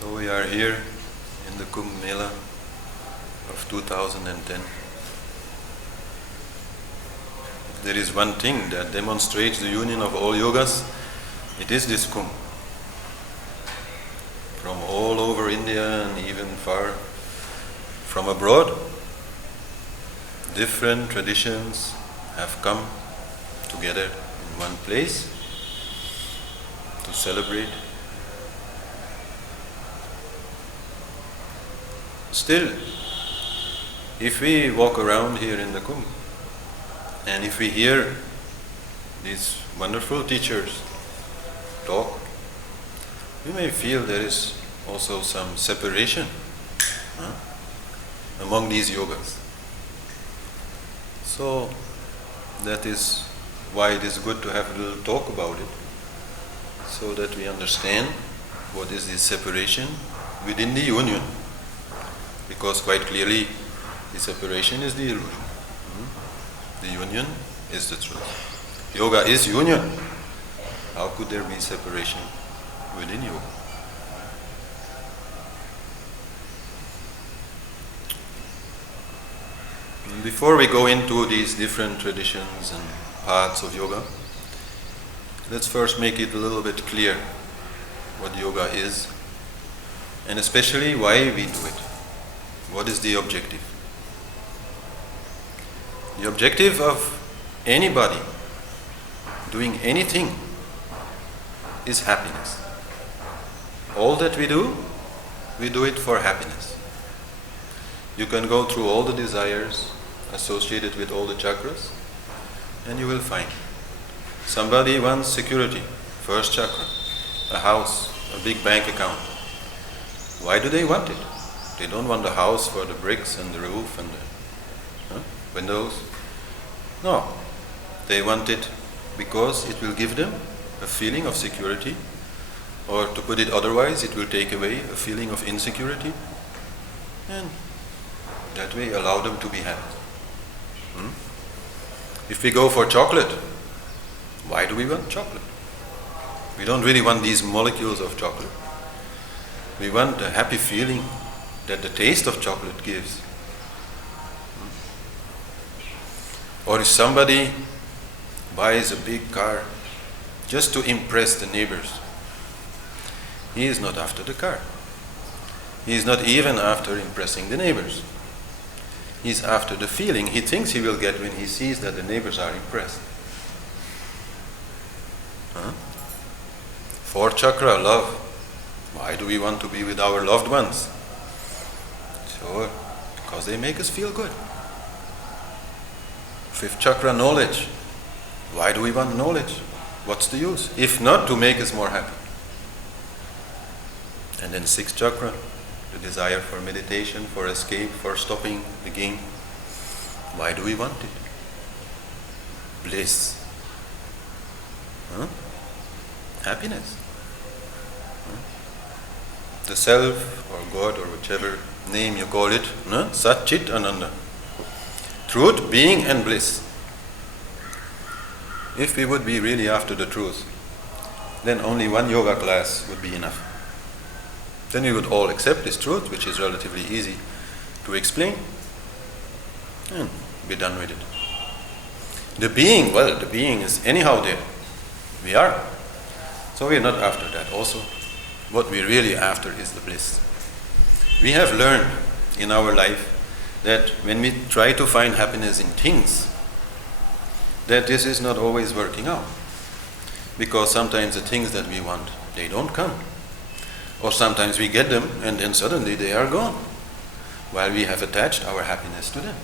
So we are here in the Kumbh Mela of 2010. There is one thing that demonstrates the union of all yogas. It is this Kumbh. From all over India and even far from abroad, different traditions have come together in one place to celebrate. Still, if we walk around here in the Kumbh and if we hear these wonderful teachers talk, we may feel there is also some separation among these yogas. So that is why it is good to have a little talk about it, so that we understand what is this separation within the union. Because quite clearly, the separation is the illusion. The union is the truth. Yoga is union. How could there be separation within yoga? And before we go into these different traditions and paths of yoga, let's first make it a little bit clear what yoga is, and especially why we do it. What is the objective? The objective of anybody doing anything is happiness. All that we do it for happiness. You can go through all the desires associated with all the chakras, and you will find somebody wants security, first chakra, a house, a big bank account. Why do they want it? They don't want the house for the bricks and the roof and the windows. No, they want it because it will give them a feeling of security, or to put it otherwise, it will take away a feeling of insecurity, and that way allow them to be happy. If we go for chocolate, why do we want chocolate? We don't really want these molecules of chocolate. We want the happy feeling that the taste of chocolate gives. Or if somebody buys a big car just to impress the neighbors, he is not after the car. He is not even after impressing the neighbors. He is after the feeling he thinks he will get when he sees that the neighbors are impressed. Fourth chakra, love. Why do we want to be with our loved ones? Sure, because they make us feel good. Fifth chakra, knowledge. Why do we want knowledge? What's the use? If not to make us more happy. And then sixth chakra, the desire for meditation, for escape, for stopping the game. Why do we want it? Bliss. Happiness. The self or God or whichever name you call it, Sat Chit Ananda. Truth, being and bliss. If we would be really after the truth, then only one yoga class would be enough. Then we would all accept this truth, which is relatively easy to explain, and be done with it. The being, well, the being is anyhow there. We are. So we are not after that also. What we're really after is the bliss. We have learned in our life that when we try to find happiness in things, that this is not always working out. Because sometimes the things that we want, they don't come. Or sometimes we get them and then suddenly they are gone, while we have attached our happiness to them.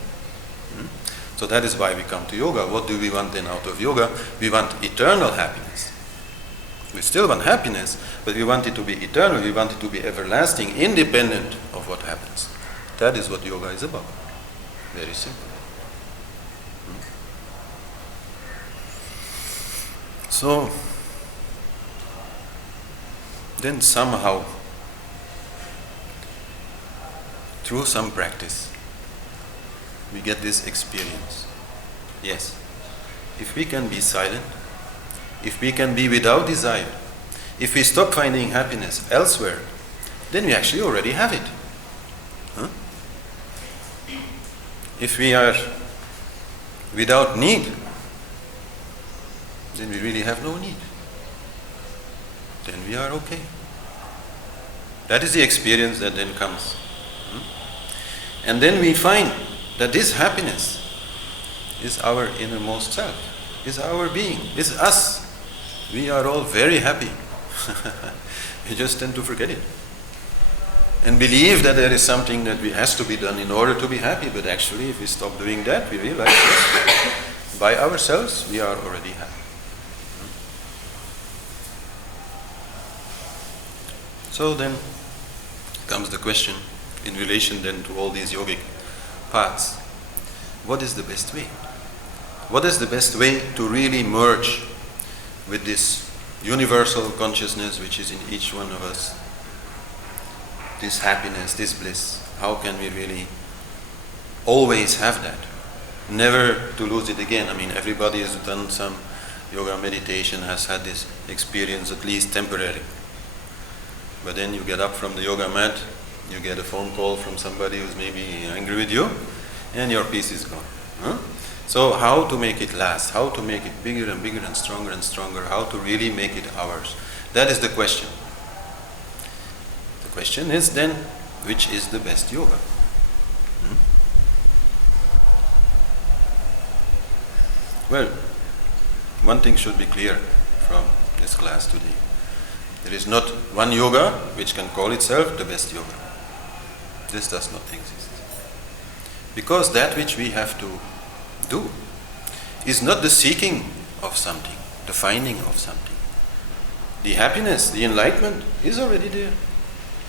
So that is why we come to yoga. What do we want then out of yoga? We want eternal happiness. We still want happiness, but we want it to be eternal, we want it to be everlasting, independent of what happens. That is what yoga is about. Very simple. So, then somehow, through some practice, we get this experience. Yes, if we can be silent, if we can be without desire, if we stop finding happiness elsewhere, then we actually already have it. Huh? If we are without need, then we really have no need. Then we are okay. That is the experience that then comes. And then we find that this happiness is our innermost self, is our being, is us. We are all very happy. We just tend to forget it. And believe that there is something that has to be done in order to be happy, but actually if we stop doing that, we realize that by ourselves we are already happy. So then comes the question in relation then to all these yogic paths. What is the best way? What is the best way to really merge with this universal consciousness which is in each one of us? This happiness, this bliss. How can we really always have that? Never to lose it again. I mean, everybody has done some yoga meditation, has had this experience, at least temporary. But then you get up from the yoga mat, you get a phone call from somebody who's maybe angry with you, and your peace is gone. Huh? So how to make it last? How to make it bigger and bigger and stronger? How to really make it ours? That is the question. The question is then, which is the best yoga? Well, one thing should be clear from this class today. There is not one yoga which can call itself the best yoga. This does not exist. Because that which we have to do is not the seeking of something, the finding of something. The happiness, the enlightenment is already there.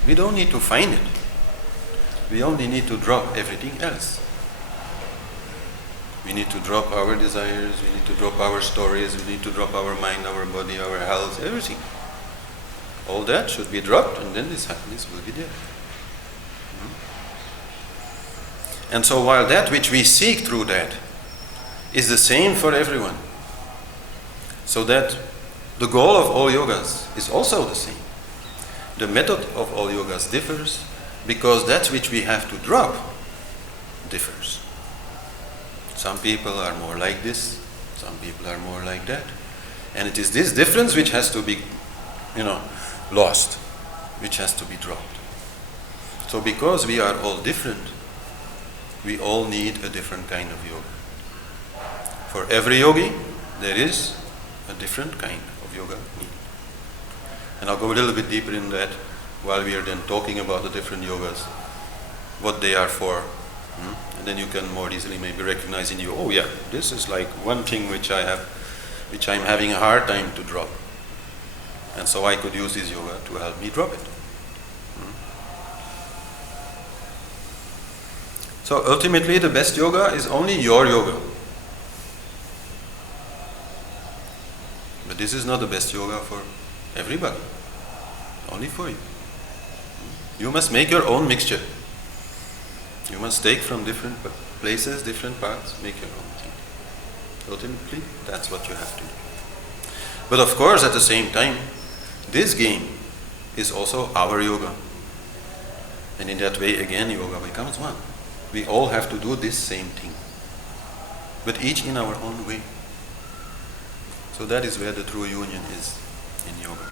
We don't need to find it. We only need to drop everything else. We need to drop our desires, we need to drop our stories, we need to drop our mind, our body, our health, everything. All that should be dropped, and then this happiness will be there. And so while that which we seek through that is the same for everyone, so that the goal of all yogas is also the same. The method of all yogas differs because that which we have to drop differs. Some people are more like this, some people are more like that. And it is this difference which has to be, lost, which has to be dropped. So because we are all different, we all need a different kind of yoga. For every yogi, there is a different kind of yoga needed. And I'll go a little bit deeper in that while we are then talking about the different yogas, what they are for. And then you can more easily maybe recognize in you, oh yeah, this is like one thing which I'm having a hard time to drop. And so I could use this yoga to help me drop it. So ultimately the best yoga is only your yoga. But this is not the best yoga for everybody. Only for you. You must make your own mixture. You must take from different places, different paths, make your own thing. Ultimately, that's what you have to do. But of course, at the same time, this game is also our yoga. And in that way, again, yoga becomes one. We all have to do this same thing, but each in our own way. So that is where the true union is in yoga.